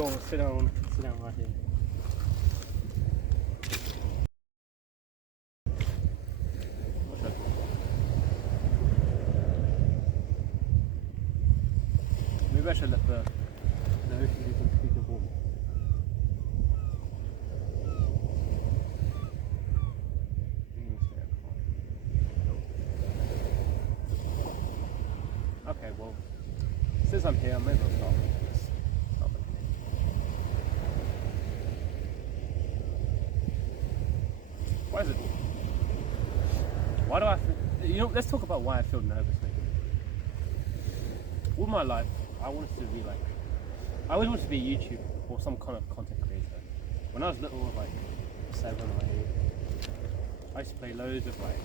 go sit down right here. Maybe I should let the host do some speaker for me. Okay, well, since I'm here, I may as well start with this. Start with it. Why is it? Why do I feel, let's talk about why I feel nervous maybe. All my life, I wanted to be like, I always wanted to be a YouTuber or some kind of content creator. When I was little, like 7 or 8, I used to play loads of like,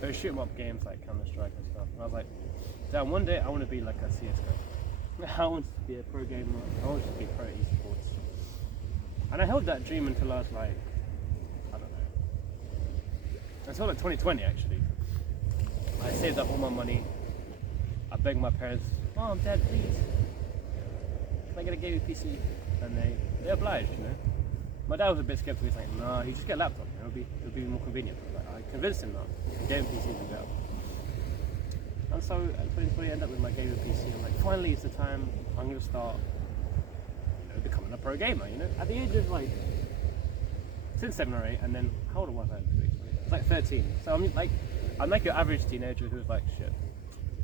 those shoot 'em up games like Counter-Strike and stuff. And I was like, damn, one day I want to be like a CSGO. I want to be a pro gamer. I want to be pro esports. And I held that dream until I was like, I don't know, until like 2020 actually. I saved up all my money. I begged my parents, Mom, Dad, please, can I get a gaming PC? And they obliged, you know. My dad was a bit skeptical. He's like, no, you just get a laptop. It'll be more convenient. I convinced him that gaming PC is better. And so at 2020, I ended up with my gaming PC. I'm like, finally, it's the time I'm going to start, becoming a pro gamer. You know, at the age of like, since 7 or 8, and then how old was I? It's like 13. So I'm like your average teenager who's like, shit,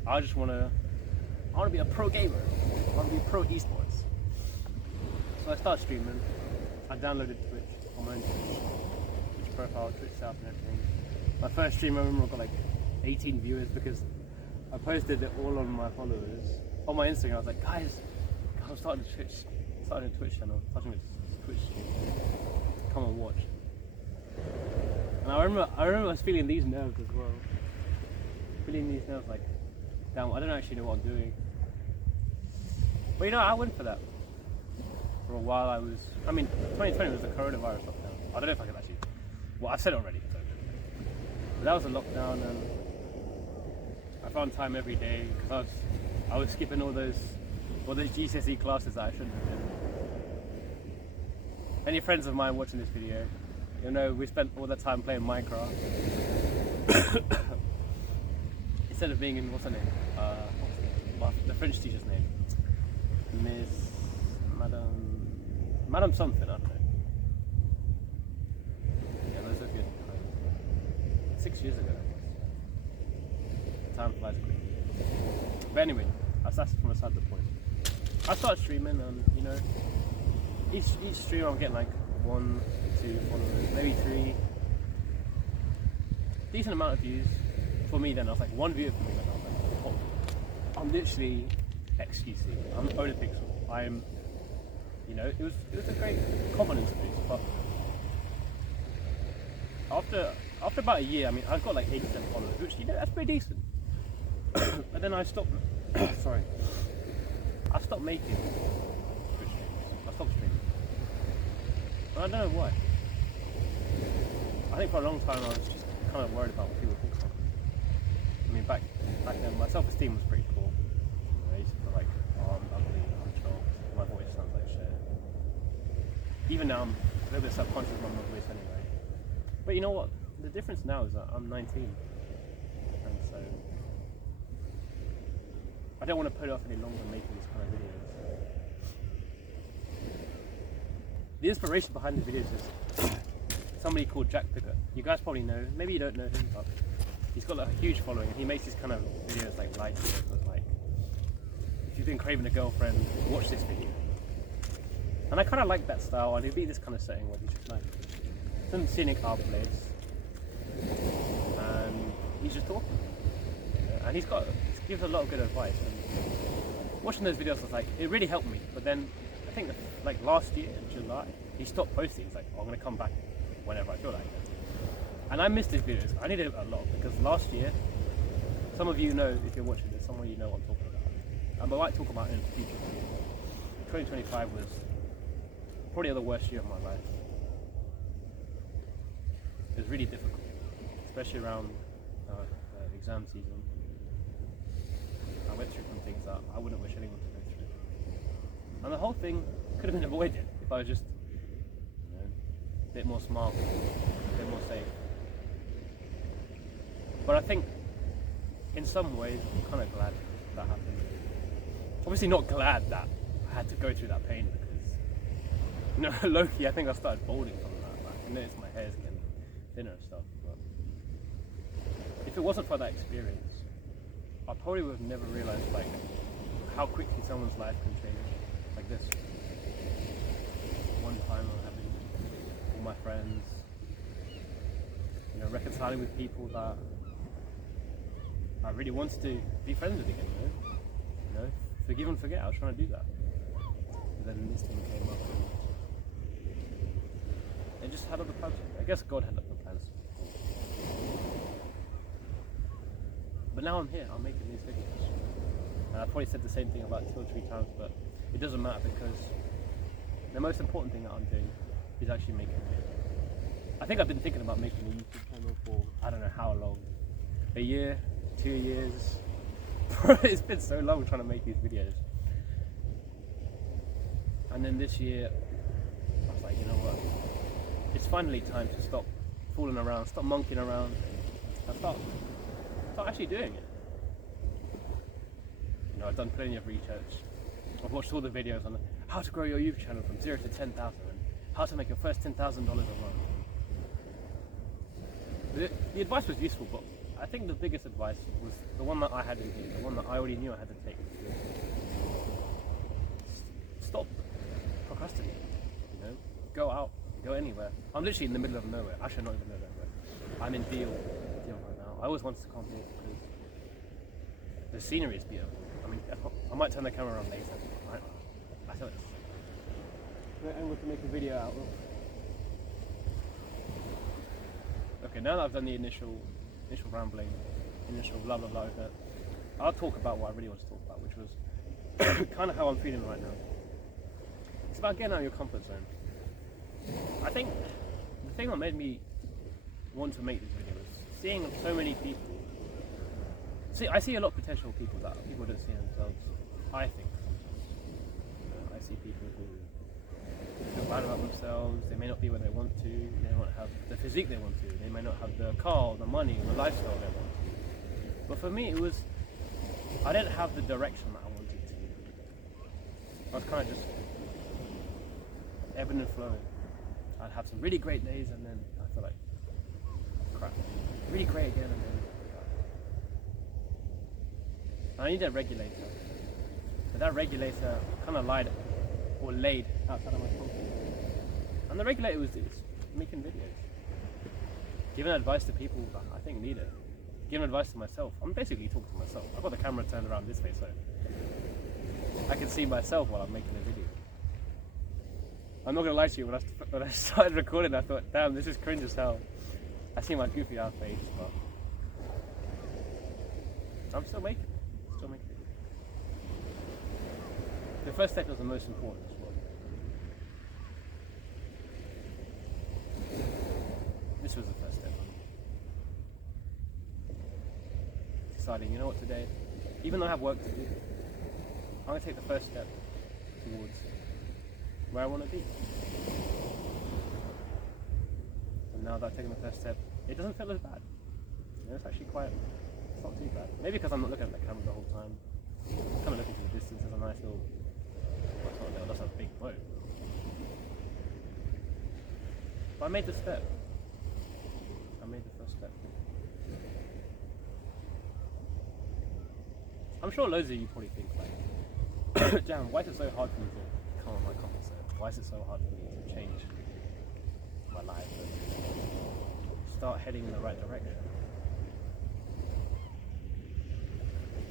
I want to be a pro gamer. I want to be a pro esports. So I started streaming. I downloaded Twitch on my own Twitch profile, Twitch setup and everything. My first stream, I remember, I got like 18 viewers because I posted it all on my followers. On my Instagram, I was like, guys, I'm starting a Twitch channel, starting a Twitch stream. Come and watch. And I remember I was feeling these nerves as well. Feeling these nerves like, damn, I don't actually know what I'm doing. But I went for that. For a while 2020 was the coronavirus lockdown. I don't know if I can actually, well, I've said it already. So. But that was a lockdown and I found time every day because I was skipping all those GCSE classes that I shouldn't have been. Any friends of mine watching this video, you'll know we spent all that time playing Minecraft. Instead of being in, what's her name? The French teacher's name. Madam something, I don't know. Yeah, those are good times. 6 years ago. Time flies quick. But anyway, that's from aside the point. I started streaming and each stream I'm getting like 1, 2 followers, maybe 3. Decent amount of views. For me then, I was like 1 view for me, and I was like, oh, I'm literally XQC. I'm Onapixel. I'm, it was a great confidence boost. But after about a year, I've got like 87 followers, which that's pretty decent. But then I stopped. Sorry, I stopped making Twitch streams. I stopped streaming, and I don't know why. I think for a long time I was just kind of worried about what people think about me. Back then, my self-esteem was pretty poor. I used to feel like, oh, I'm ugly, I'm choked, my voice sounds like shit. Even now, I'm a little bit subconscious about my voice anyway. But you know what? The difference now is that I'm 19. And so, I don't want to put it off any longer making these kind of videos. The inspiration behind the videos is somebody called Jack Pickett. You guys probably know, maybe you don't know him, but he's got like a huge following and he makes these kind of videos like light videos, but like, if you've been craving a girlfriend, watch this video. And I kind of like that style, and it'd be this kind of setting where he's just like, some scenic art place, and he's just talking. And he gives a lot of good advice. And watching those videos was like, it really helped me. But then, I think like last year, in July, he stopped posting. He's like, oh, I'm going to come back whenever I feel like it. And I missed his videos. I needed it a lot because last year, some of you know, if you're watching this, some of you know what I'm talking about. I might talk about it in the future. 2025 was probably the worst year of my life. It was really difficult, especially around exam season. I went through some things that I wouldn't wish anyone to go through. And the whole thing could have been avoided if I was just, you know, a bit more smart, a bit more safe. But I think, in some ways, I'm kind of glad that happened. Obviously not glad that I had to go through that pain because, you know, low-key, I think I started balding from that. Like, I noticed my hair's getting thinner and stuff. But if it wasn't for that experience, I probably would have never realized like how quickly someone's life can change like this. One time I'm having all my friends, you know, reconciling with people that I really wanted to be friends with again, you know, forgive and forget. I was trying to do that, but then this thing came up and it just had other plans. I guess God had other plans. But now I'm here, I'm making these videos. And I probably said the same thing about 2 or 3 times, but it doesn't matter because the most important thing that I'm doing is actually making it. I think I've been thinking about making a YouTube channel for I don't know how long. A year, 2 years. It's been so long trying to make these videos. And then this year, I was like, you know what? It's finally time to stop fooling around, stop monkeying around, and start actually doing it. You know, I've done plenty of research. I've watched all the videos on how to grow your YouTube channel from 0 to 10,000 and how to make your first $10,000 a month. The advice was useful, but I think the biggest advice was the one that I had in here, the one that I already knew I had to take. Stop procrastinating. You know, go out, go anywhere. I'm literally in the middle of nowhere. Actually, I'm not even nowhere. I'm in Deal right now. I always wanted to come here because the scenery is beautiful. I mean, I might turn the camera on later. I thought it's a great angle to make a video out of. Okay, now that I've done the initial rambling, initial blah blah blah, I'll talk about what I really want to talk about, which was kind of how I'm feeling right now. It's about getting out of your comfort zone. I think the thing that made me want to make this video is seeing so many people. See, I see a lot of potential people that people don't see themselves. I think sometimes. I see people who feel bad about themselves. They may not be where they want to. They may not have the physique they want to. They may not have the car, the money, the lifestyle they want to. But for me, it was I didn't have the direction that I wanted to. I was kind of just ebbing and flowing. I'd have some really great days, and then I feel like crap. Really great again, and then. I need a regulator, but that regulator kind of laid outside of my pocket. And the regulator was making videos, giving advice to people that I think need it, giving advice to myself. I'm basically talking to myself. I've got the camera turned around this way so I can see myself while I'm making a video. I'm not going to lie to you, when I started recording I thought, damn, this is cringe as hell. I see my goofy ass face, but I'm still making it. The first step was the most important as well. This was the first step. Deciding, you know what, today, even though I have work to do, I'm going to take the first step towards where I want to be. And now that I've taken the first step, it doesn't feel as bad. You know, it's actually quite, it's not too bad. Maybe because I'm not looking at the camera the whole time. I'm kind of looking to the distance. There's a nice little, that's a big boat. But I made the step. I made the first step. I'm sure loads of you probably think like, damn, why is it so hard for me to come on my comfort zone? Why is it so hard for me to change my life and start heading in the right direction?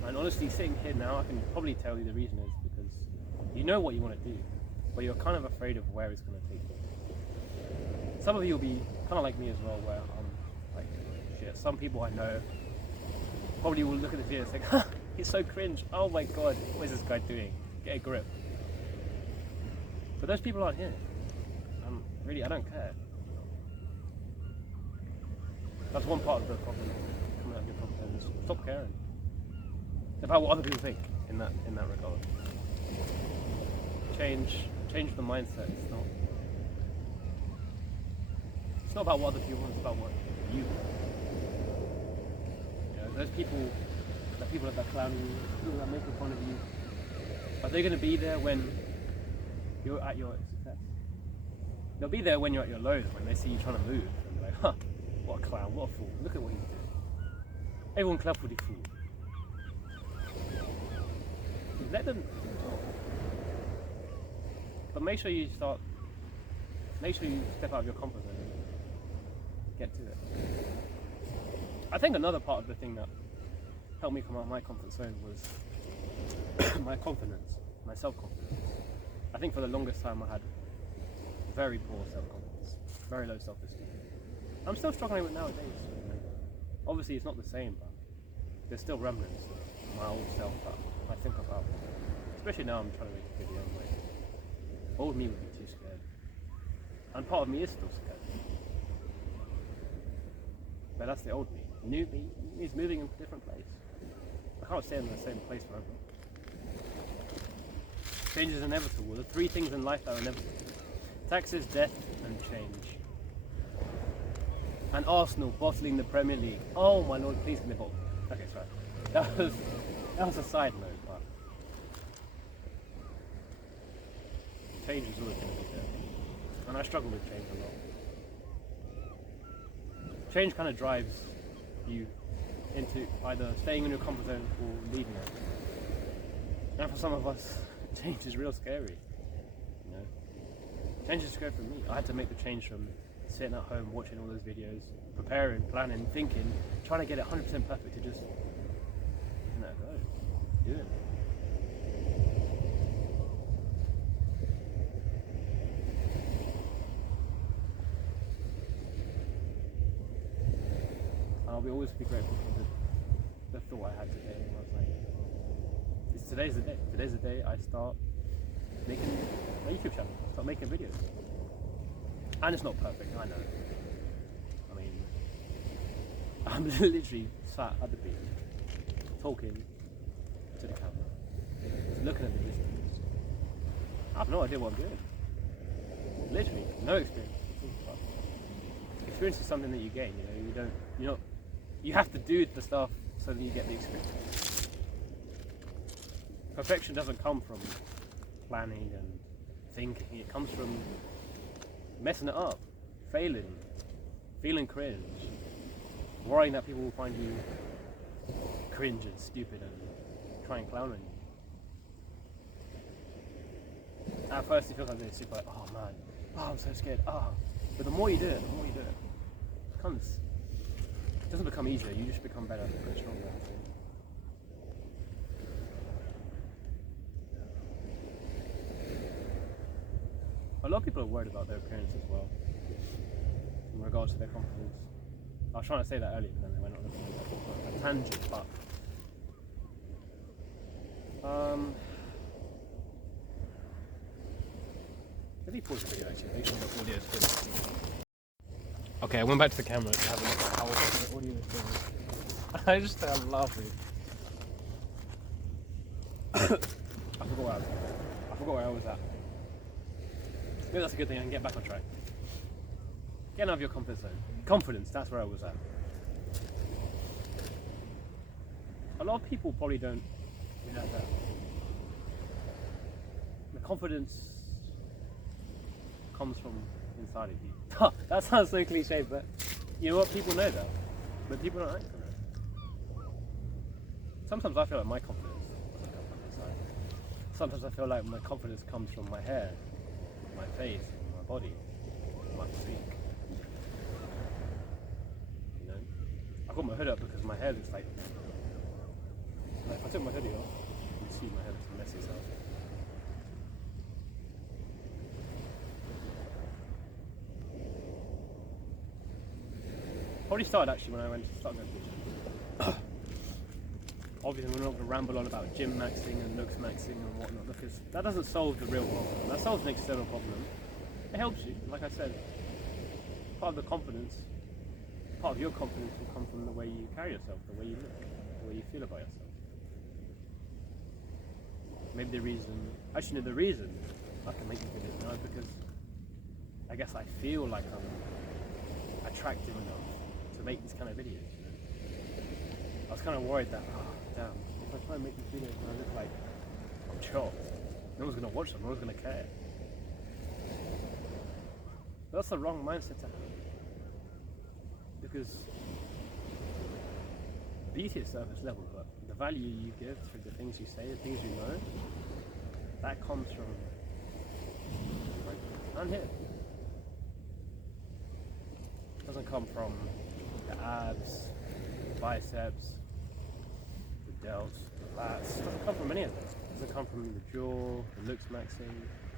And honestly, sitting here now, I can probably tell you the reason is because you know what you want to do, but you're kind of afraid of where it's going to take you. Some of you will be kind of like me as well, where I'm like, shit, some people I know probably will look at the video and think, ha, he's so cringe, oh my god, what is this guy doing? Get a grip. But those people aren't here. I don't care. That's one part of the problem, coming out of your comfort zone. Stop caring about what other people think in that regard. Change Change the mindset. It's not about what other people want, it's about what you want. You know, those people that clown you, people that make fun of you, are they going to be there when you're at your success? They'll be there when you're at your lows, when they see you trying to move, and they're like, huh, what a clown, what a fool, look at what he's doing. Everyone clap for the fool. Let them talk. But make sure you step out of your comfort zone and get to it. I think another part of the thing that helped me come out of my comfort zone was my confidence, my self-confidence. I think for the longest time I had very poor self-confidence, very low self-esteem. I'm still struggling with it nowadays. You know. Obviously it's not the same, but there's still remnants of my old self that I think about. Especially now I'm trying to make a video, I'm like, old me would be too scared. And part of me is still scared. But that's the old me. New me is moving into a different place. I can't stay in the same place forever. Change is inevitable. The three things in life that are inevitable: taxes, death, and change. And Arsenal bottling the Premier League. Oh my lord, please give me a bottle. Okay, sorry. That was a side note, but change is always going to be there. And I struggle with change a lot. Change kind of drives you into either staying in your comfort zone or leaving it. And for some of us, change is real scary. You know, change is scary for me. I had to make the change from sitting at home watching all those videos, preparing, planning, thinking, trying to get it 100% perfect to just let it go, do it. I'll always be grateful for the thought I had today. I was like, today's the day. Today's the day I start making my YouTube channel, start making videos. And it's not perfect, I know. I mean, I'm literally sat at the beach, talking to the camera, just looking at the distance. I have no idea what I'm doing. Literally, no experience. Experience is something that you gain, you have to do the stuff so that you get the experience. Perfection doesn't come from planning and thinking, it comes from messing it up, failing, feeling cringe, worrying that people will find you cringe and stupid and try and clown on you. At first it feels like they're super like, oh man, oh I'm so scared, but the more you do it, it doesn't become easier, you just become better and stronger. A lot of people are worried about their appearance as well, in regards to their confidence. I was trying to say that earlier, but then I went on a tangent, but let me pause the video actually, make sure the audio is good. Okay, I went back to the camera to have a look at how the audio is doing. I just started laughing. I forgot where I was at. Maybe that's a good thing, I can get back on track. Get out of your comfort zone. Confidence, that's where I was at. A lot of people probably don't realize that. The confidence comes from inside of you. That sounds so cliche, but you know what? People know that. But people don't act on it. Sometimes I feel like my confidence doesn't come from inside. Sometimes I feel like my confidence comes from my hair, my face, my body, my physique. You know? I got my hood up because my hair looks like if I took my hoodie off, you'd see my hair looks messy as hell. Probably started actually when I went to start going to the gym. Obviously we're not going to ramble on about gym maxing and looks maxing and whatnot, because that doesn't solve the real problem. That solves an external problem. It helps you, like I said. Part of the confidence, part of your confidence will come from the way you carry yourself, the way you look, the way you feel about yourself. Maybe the reason I can make these videos now because I guess I feel like I'm attractive enough to make these kind of videos. You know? I was kind of worried that, damn, if I try and make these videos and I look like I'm chopped, no one's going to watch them, no one's going to care. But that's the wrong mindset to have. Because be to your surface level, but the value you give through the things you say, the things you know, that comes from like, I'm here. It doesn't come from the abs, the biceps, the delts, the lats. It doesn't come from any of this. It doesn't come from the jaw, the looks maxing,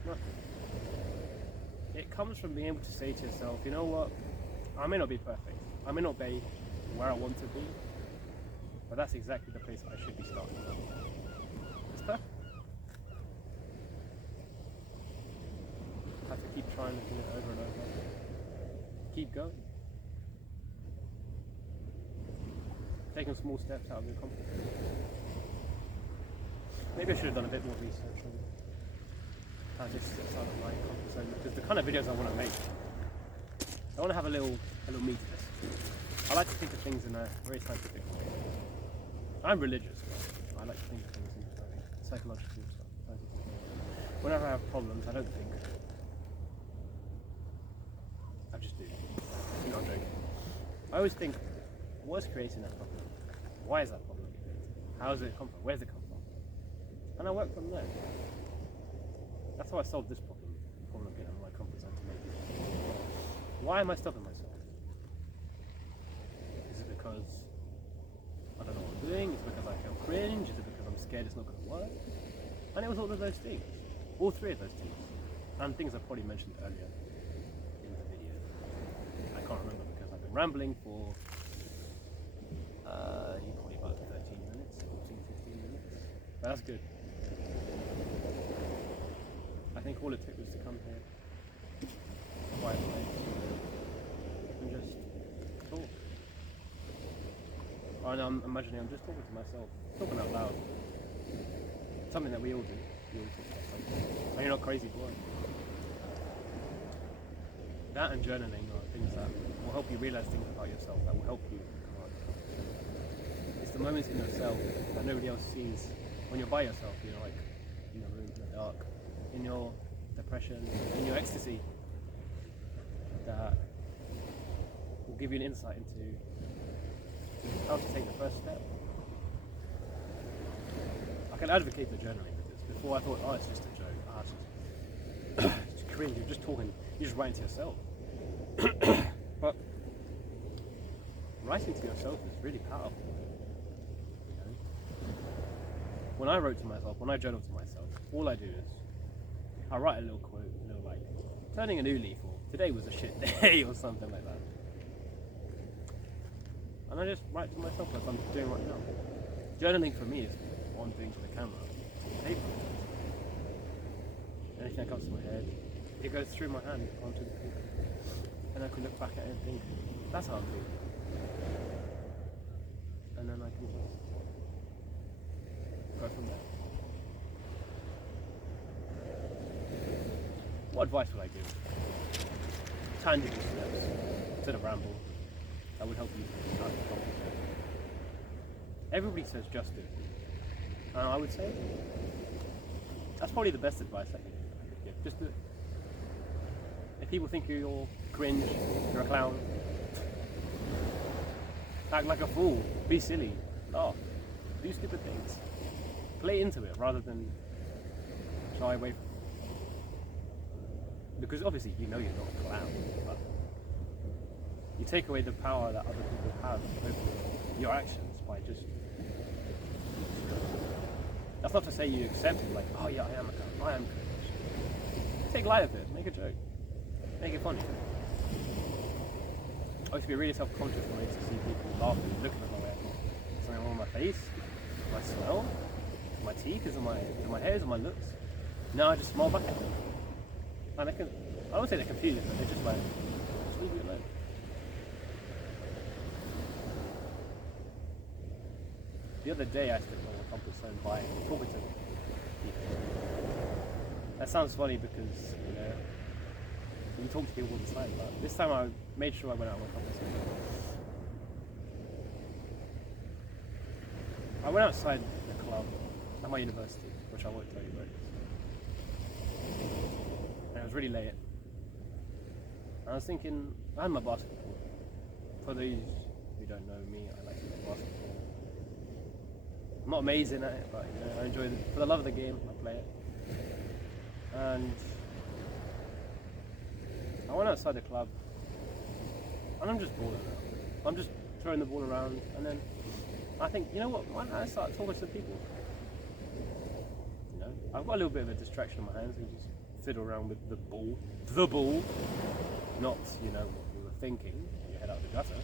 nothing. It comes from being able to say to yourself, you know what, I may not be perfect. I may not be where I want to be, but that's exactly the place I should be starting. It's perfect. I have to keep trying to do it over and over. Keep going. Taking small steps out of your comfort zone. Maybe I should have done a bit more research on how this steps out of my comfort zone, because the kind of videos I want to make, I want to have a little meat to this. I like to think of things in a very scientific way. I'm religious, but I like to think of things in a very psychological stuff. Whenever I have problems, I don't think. I just do. You know, I'm joking. I always think, what's creating that problem? Why is that problem created? How does it come from? Where's it come from? And I work from there. That's how I solved this problem of getting out of my comfort zone to make it. Why am I stopping myself? Is it because I don't know what I'm doing? Is it because I feel cringe? Is it because I'm scared it's not going to work? And it was all of those things. All three of those things. And things I probably mentioned earlier in the video. I can't remember because I've been rambling for probably about 13 minutes, 14, 15 minutes. But that's good. I think all it took was to come here quietly and just talk. And I'm imagining I'm just talking to myself, talking out loud. Something that we all do. We all talk about something. And you're not crazy, boy. That and journaling are things that will help you realize things about yourself, that will help you come out. It's the moments in yourself that nobody else sees. When you're by yourself, you're like in the room, in the dark, in your depression, in your ecstasy, that will give you an insight into how to take the first step. I can advocate for journaling because before I thought, oh, it's just a joke, it's just cringe, you're just talking, you're just writing to yourself. But writing to yourself is really powerful. You know? When I wrote to myself, when I journal to myself, all I do is I write a little quote, a little like, turning a new leaf, or today was a shit day, or something like that. And I just write to myself as I'm doing right now. Journaling for me is what I'm doing to the camera. Paper. Anything that comes to my head, it goes through my hand onto the paper. And I can look back at it and think, that's how I'm feeling. And then I can just go from there. What advice would I give? Tangible steps instead of ramble that would help you out of the comfort zone. Everybody says just do it. And I would say that's probably the best advice I could give. Just do it. If people think you're cringe, you're a clown, act like a fool, be silly, laugh, do stupid things. Play into it rather than shy away from it. Because obviously you know you're not a clown, but you take away the power that other people have over your actions by just... That's not to say you accept it, like, oh yeah, I am a clown, I am cringe. Take light of it, make a joke, make it funny. I used to be really self-conscious when I used to see people laughing and looking at my way. Something wrong with my face, my smell, my teeth, is it my hair, is it my looks? Now I just smile back at them. And I won't say they're confused, but they're just like, just leave me alone. The other day I stepped on my comfort zone by talking to people. That sounds funny because, you know, you talk to people all the time, but this time I made sure I went out of my comfort zone. I went outside the club at my university, which I won't tell you about. And it was really late. And I was thinking, I had my basketball. For those who don't know me, I like to play basketball. I'm not amazing at it, but you know, I enjoy it. For the love of the game, I play it. And I went outside the club, and I'm just balling out. I'm just throwing the ball around, and then I think, you know what, why don't I start talking to people? You know, I've got a little bit of a distraction in my hands, and just fiddle around with the ball, not, you know, what we were thinking, your head out the gutter.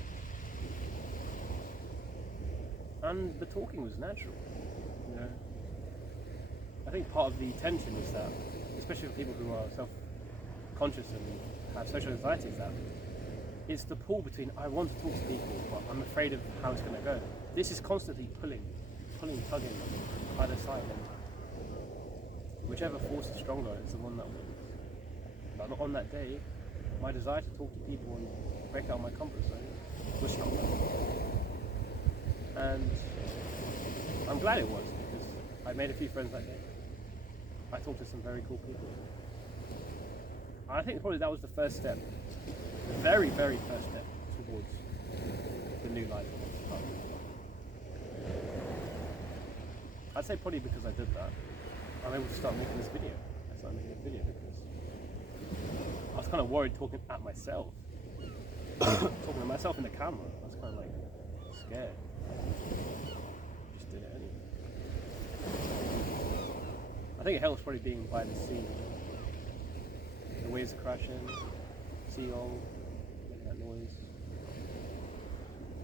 And the talking was natural, you know. I think part of the tension is that, especially for people who are self-conscious and have social anxiety, is that it's the pull between I want to talk to people, but I'm afraid of how it's going to go. This is constantly pulling, tugging on either side, and whichever force is stronger is the one that wins. But on that day, my desire to talk to people and break out of my comfort zone was stronger. And I'm glad it was, because I made a few friends that day. I talked to some very cool people. I think probably that was the first step, the very, very first step towards the new life I want to start. I'd say probably because I did that, I'm able to start making this video. I started making this video because I was kind of worried talking at myself. Talking to myself in the camera, I was kind of like scared. Just did it anyway. I think it helps probably being by the sea. The waves are crashing, seagull, making that noise.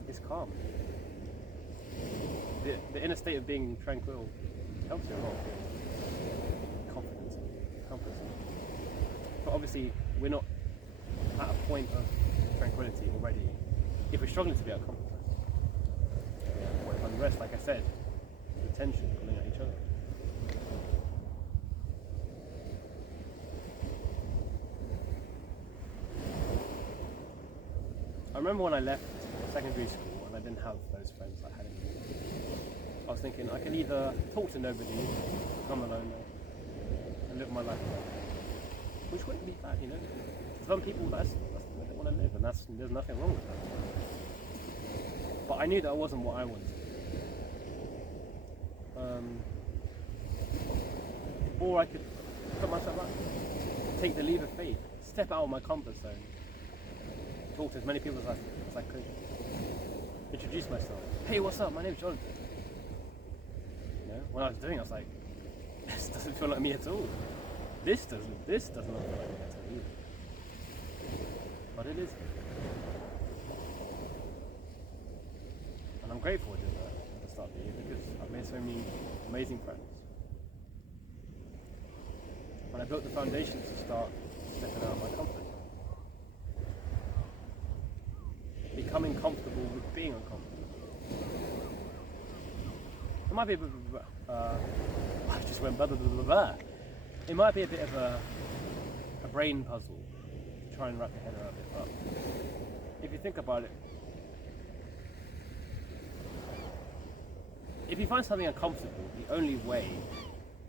It's calm. The inner state of being tranquil helps you a lot. Confidence, comfort zone. But obviously, we're not at a point of tranquility already if we're struggling to be at a comfort zone. Or if unrest, like I said, the tension pulling at each other. I remember when I left secondary school and I didn't have those friends I had anymore. I was thinking I can either talk to nobody, come alone and live my life alone. Which wouldn't be bad, you know. For some people that's the way they want to live, and there's nothing wrong with that. But I knew that wasn't what I wanted. Or I could put myself out, take the leap of faith, step out of my comfort zone, talk to as many people as I could, introduce myself. Hey, what's up? My name's Jonathan. You know, when I was doing it, I was like, this doesn't feel like me at all. This doesn't look like me at all either. But it is. And I'm grateful I did that at the start of the year because I've made so many amazing friends. And I built the foundation to start stepping out of my comfort zone. Becoming comfortable with being uncomfortable. It might be a bit of I just went blah blah blah blah blah. It might be a bit of a brain puzzle to try and wrap your head around it, but if you think about it, if you find something uncomfortable, the only way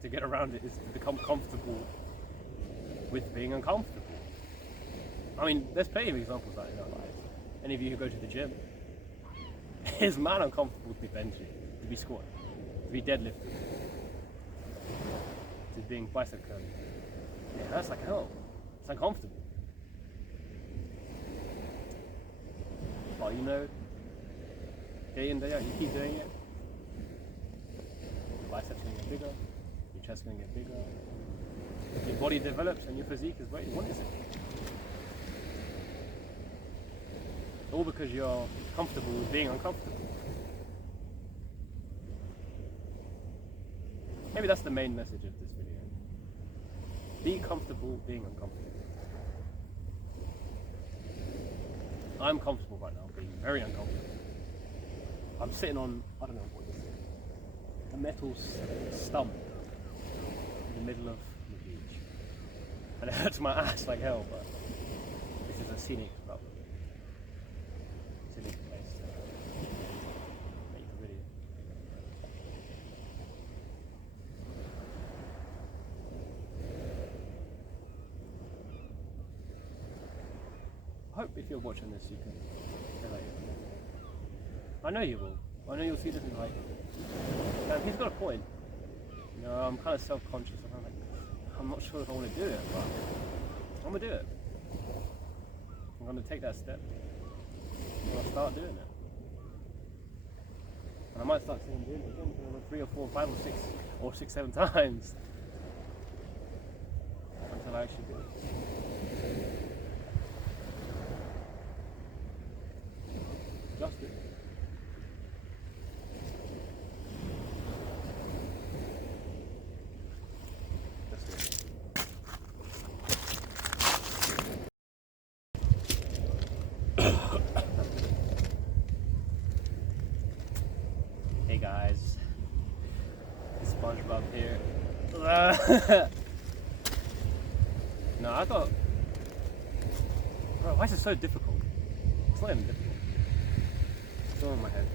to get around it is to become comfortable with being uncomfortable. I mean, there's plenty of examples like that in our lives. Any of you who go to the gym, it's man uncomfortable to be benching, to be squatting, to be deadlifting, to being bicep curling. It hurts like hell. It's uncomfortable. But you know, day in, day out, you keep doing it. Your biceps going to get bigger, your chest going to get bigger, your body develops and your physique is where you want it. All because you're comfortable with being uncomfortable. Maybe that's the main message of this video. Be comfortable being uncomfortable. I'm comfortable right now, being very uncomfortable. I'm sitting on, I don't know what this is, a metal stump in the middle of the beach. And it hurts my ass like hell, but this is a scenic route. Scenic place. Make a video. I hope if you're watching this you can relate. I know you will. I know you'll see this and like, he's got a point. You know, I'm kind of self-conscious. I'm not sure if I want to do it, but I'm gonna do it. I'm gonna take that step. I'm gonna start doing it. And I might start doing it again for another 3 or 4 or 5 or 6 or 7 times until I actually do it. Just do it. Hey guys, it's SpongeBob here. No, I thought, bro, why is it so difficult? It's not even difficult. It's all in my head.